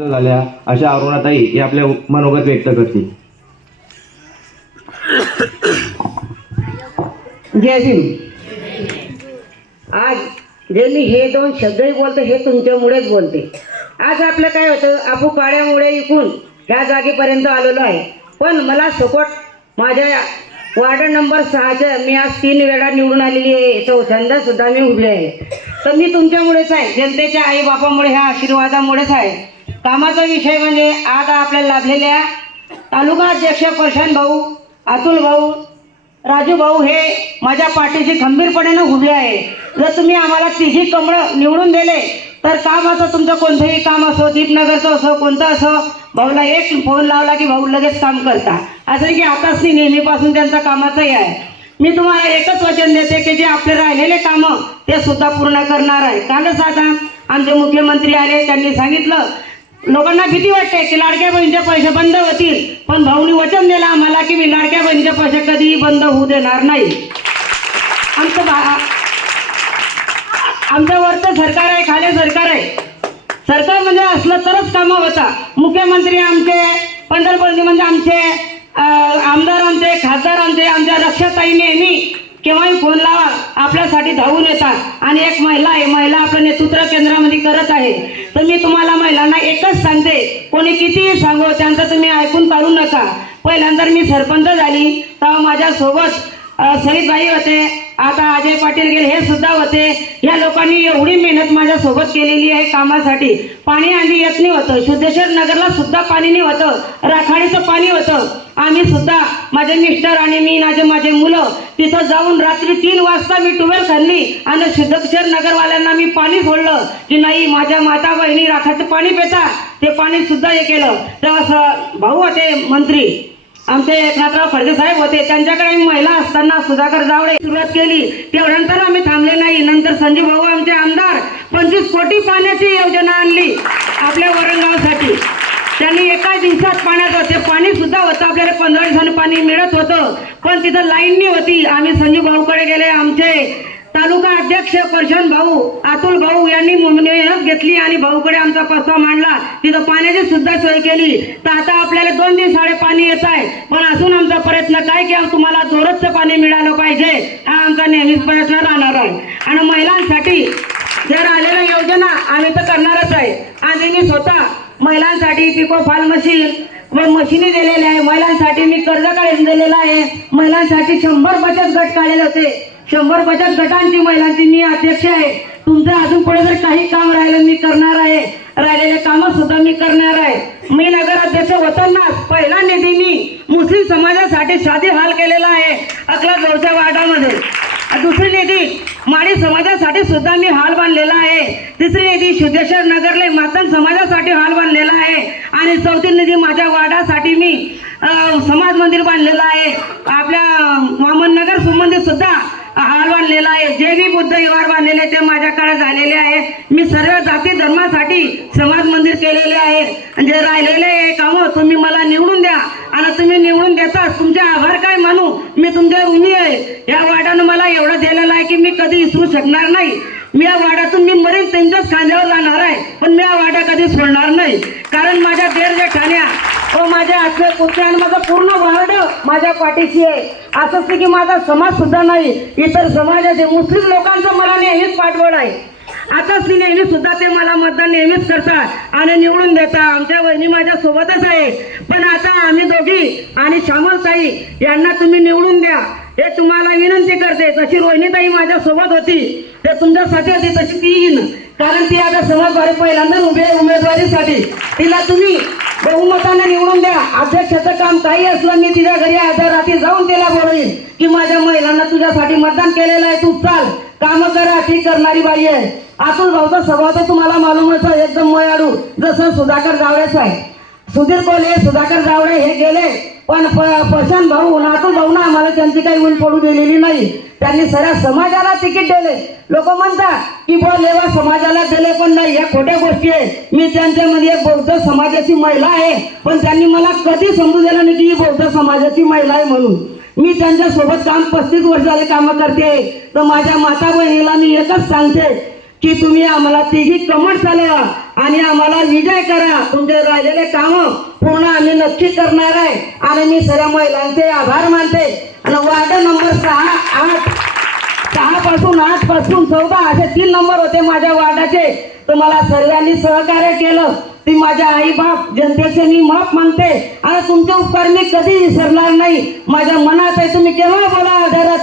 झाल्या अशा अरुणाताई हे आपल्या मनोगत व्यक्त करतील. जय भीम आज जे मी हे दोन शब्दही बोलते हे तुमच्यामुळेच बोलते. आज आपलं काय होतं आपू पाड्यामुळे इकून ह्या जागेपर्यंत आलेलो आहे. पण मला सपोर्ट माझ्या वार्ड नंबर सहाच्या मी आज तीन वेळा निवडून आलेली आहे. चौथ्यांदा सुद्धा मी उभी आहे. तर मी तुमच्यामुळेच आहे. जनतेच्या आई बापामुळे ह्या आशीर्वादामुळेच आहे. कामाचा विषय म्हणजे आज आपल्याला लाभलेल्या तालुका अध्यक्ष प्रशांत भाऊ अतुल भाऊ राजू भाऊ हे माझ्या पाठीशी खंबीरपणे उभे आहे. जर तुम्ही आम्हाला तिघी कमळं निवडून दिले तर काम असं तुमचं कोणतंही काम असो दीपनगरचं असो कोणतं असो भाऊला एक फोन लावला की भाऊ लगेच काम करता. असं की आताच ती नेहमीपासून त्यांचा कामाचंही आहे. मी तुम्हाला एकच वचन देते की जे आपले राहिलेले कामं ते सुद्धा पूर्ण करणार आहे. कालच आता आमचे मुख्यमंत्री आले त्यांनी सांगितलं लोकांना भीती वाटते की लाडक्या बहिणीचे पैसे बंद होतील. पण भाऊनी वचन दिलं आम्हाला की मी लाडक्या बहिणीचे पैसे कधीही बंद होऊ देणार नाही. आमचं भा- वरचं सरकार आहे खाले सरकार आहे. सरकार म्हणजे असलं तरच कामं होता मुख्यमंत्री आमचे पंढरपूरजी म्हणजे आमचे आमदार आमचे खासदार आमचे आमच्या रक्षाताई नेहमी. फोन लावा आपल्यासाठी धावून येतात. आणि एक महिला आहे महिला आपलं नेतृत्व केंद्रामध्ये करत आहे. तर मी तुम्हाला महिलांना एकच सांगते कोणी कितीही सांगो त्यांचं तुम्ही ऐकून काढू नका. पहिल्यांदा मी सरपंच झाली तेव्हा माझ्यासोबत अ, होते आता अजय पाटील गेले हे सुद्धा होते. या लोकांनी एवढी मेहनत माझ्या सोबत केलेली आहे कामासाठी. पाणी आम्ही येत नाही होतं. शुद्धेश्वर नगरला सुद्धा पाणी नाही होतं. राखाडीचं पाणी होतं. आम्ही सुद्धा माझे मिस्टर आणि मी माझे माझे मुलं तिथं जाऊन रात्री तीन वाजता मी टुवेल खाल्ली आणि शुद्धेश्वर नगरवाल्यांना मी पाणी सोडलं की नाही माझ्या माता बहिणी राखाचं पाणी पिता. ते पाणी सुद्धा हे केलं. तेव्हा असं भाऊ होते मंत्री. आमचे एकनाथराव खडसे साहेब होते. त्यांच्याकडे आम्ही महिला असताना सुधाकर जावळे सुरुवात केली. तेवढ्यानंतर आम्ही थांबले नाही. नंतर संजीव भाऊ आमचे आमदार पंचवीस कोटी पाण्याची योजना आणली आपल्या वरणगावसाठी त्यांनी एका दिवसात पाण्यात होते. पाणी सुद्धा होतं. आपल्याला पंधरा दिवसांनी पाणी मिळत होतं. पण तिथं लाईन नाही होती. आम्ही संजीव भाऊकडे गेले. आमचे तालुका अध्यक्ष प्रशांत भाऊ अतुल भाऊ यांनी मेहनत घेतली आणि भाऊकडे आमचा प्रस्ताव मांडला. तिथं पाण्याची सुद्धा सोय केली. तर आता आपल्याला दोन दिवस साडे पाणी येत आहे. पण असून आमचा प्रयत्न काय की तुम्हाला जोरच पाणी मिळालं पाहिजे हा आमचा नेहमीच प्रयत्न राहणार आहे. आणि महिलांसाठी जर आलेल्या योजना आम्ही तर करणारच आहे. आणि मी स्वतः महिलांसाठी पिको फाल मशीन व मशिनी दिलेल्या आहे. महिलांसाठी मी कर्ज काढून दिलेलं आहे. महिलांसाठी शंभर बचत गट काढलेले होते. शंभर बचत गटांची महिलांची मी अध्यक्ष आहे. तुमचं अजून पुढे जर काही काम राहिलं मी करणार आहे. राहिलेले कामं सुद्धा मी करणार आहे. मी नगराध्यक्ष होताना पहिला निधी मी मुस्लिम समाजासाठी शादी हाल केलेला आहे अकरा जवळच्या वार्डामध्ये. दुसरी निधी माळी समाजासाठी सुद्धा मी हाल बांधलेला आहे. तिसरी निधी सिद्धेश्वर नगरले मातन समाजासाठी हाल बांधलेला आहे. आणि चौथी निधी माझ्या वार्डासाठी मी समाज मंदिर बांधलेलं आहे. आपल्या वामननगर संबंधित सुद्धा हाल बांधलेला आहे जे मी बुद्ध विहार बांधलेले ते माझ्या काळात झालेले आहे. मी सर्व जाती धर्मासाठी समाज मंदिर केलेले आहे. जे राहिलेले कामं तुम्ही मला निवडून द्या. आणि तुम्ही निवडून देताच तुमचे आभार काय मानू? मी तुमच्या ऋणी आहे. या वाड्यानं मला एवढं दिलेलं आहे की मी कधी विसरू शकणार नाही. मी या वाड्यातून मी मरीन त्यांच्याच खांद्यावर जाणार आहे. पण मी या वाड्या कधी सोडणार नाही. कारण माझ्या देर ठाण्या व माझ्या आजचे पुत्र आणि माझं पूर्ण वार्ड माझ्या पाठीशी आहे. असंच नाही की माझा समाज सुद्धा नाही इतर समाजाचे मुस्लिम लोकांचं मला नेहमीच पाठबळ आहे. आताच ती नेहमी सुद्धा ते मला मतदान नेहमीच करतात आणि निवडून देतात. आमच्या वहिनी माझ्या सोबतच आहे पण आता आम्ही दोघी आणि श्यामलताई यांना तुम्ही निवडून द्या. हे तुम्हाला विनंती करते. तशी रोहिणीताई माझ्या सोबत होती ते तुमच्यासाठी होती तशी ती येईन. कारण ती आता समाजद्वारे पहिल्यांदा उभे आहे उमेदवारीसाठी. तिला तुम्ही बहुमताने निवडून द्या. अध्यक्षाचं काम काही असलं मी तिच्या घरी अर्ध्या रात्री जाऊन तिला बोलवीन की माझ्या महिलांना तुझ्यासाठी मतदान केलेलं आहे तू चाल. काम करा ठीक करणारी बाई आहे. अतुल भाऊचा स्वभाव तर तुम्हाला मालूमच आहे एकदम मयाडू जसं सुधाकर जावळेच आहे. सुधीर कोल्हे सुधाकर जावळे हे गेले. पण प- प्रशांत भाऊ नातू भाऊ ना आम्हाला त्यांची काही ऊन पडू दिलेली नाही. त्यांनी सगळ्या समाजाला तिकीट दिले. लोक म्हणतात की बो लेवा समाजाला दिले पण नाही. या खोट्या गोष्टी आहे. मी त्यांच्यामध्ये एक बौद्ध समाजाची महिला आहे. पण त्यांनी मला कधी समजू दिलं नाही की ही बौद्ध समाजाची महिला आहे म्हणून. मी त्यांच्यासोबत काम पस्तीस वर्ष झाले कामं करते तर माझ्या माता बहिणीला मी एकच सांगते की तुम्ही आम्हाला तिघी कमट चालवा आणि आम्हाला विजय करा. तुमचे राहिलेले कामं पूर्ण आम्ही नक्की करणार आहे. आणि मी सर्व महिलांचे आभार मानते. आणि वार्ड नंबर सहा आठ सहा पासून आठपासून चौदा असे तीन नंबर होते माझ्या वार्डाचे. तर मला सर्वांनी सहकार्य केलं. ती माझ्या आई बाप जनतेचे मी माफ मागते आणि तुमचे उपकार मी कधी विसरणार नाही. माझ्या मनात आहे तुम्ही केव्हा बोला अर्ध्या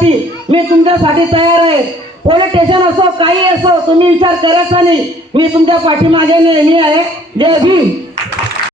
मी तुमच्यासाठी तयार आहे. पोलीस स्टेशन असो काही असो तुम्ही विचार करायचा नाही. मी तुमच्या पाठीमागे नेहमी आहे. जय भीम.